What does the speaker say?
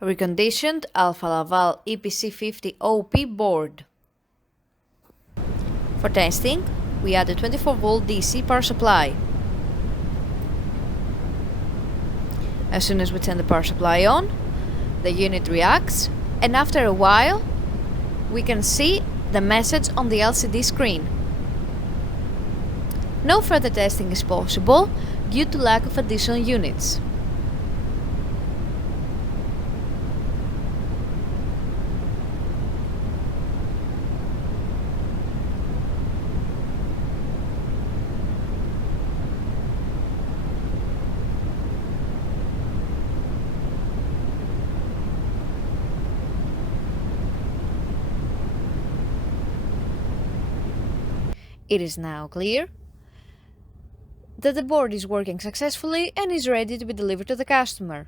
Reconditioned Alfa Laval EPC50 OP board. For testing, we add a 24-volt DC power supply. As soon as we turn the power supply on, the unit reacts, and after a while, we can see the message on the LCD screen. No further testing is possible due to lack of additional units. It is now clear that the board is working successfully and is ready to be delivered to the customer.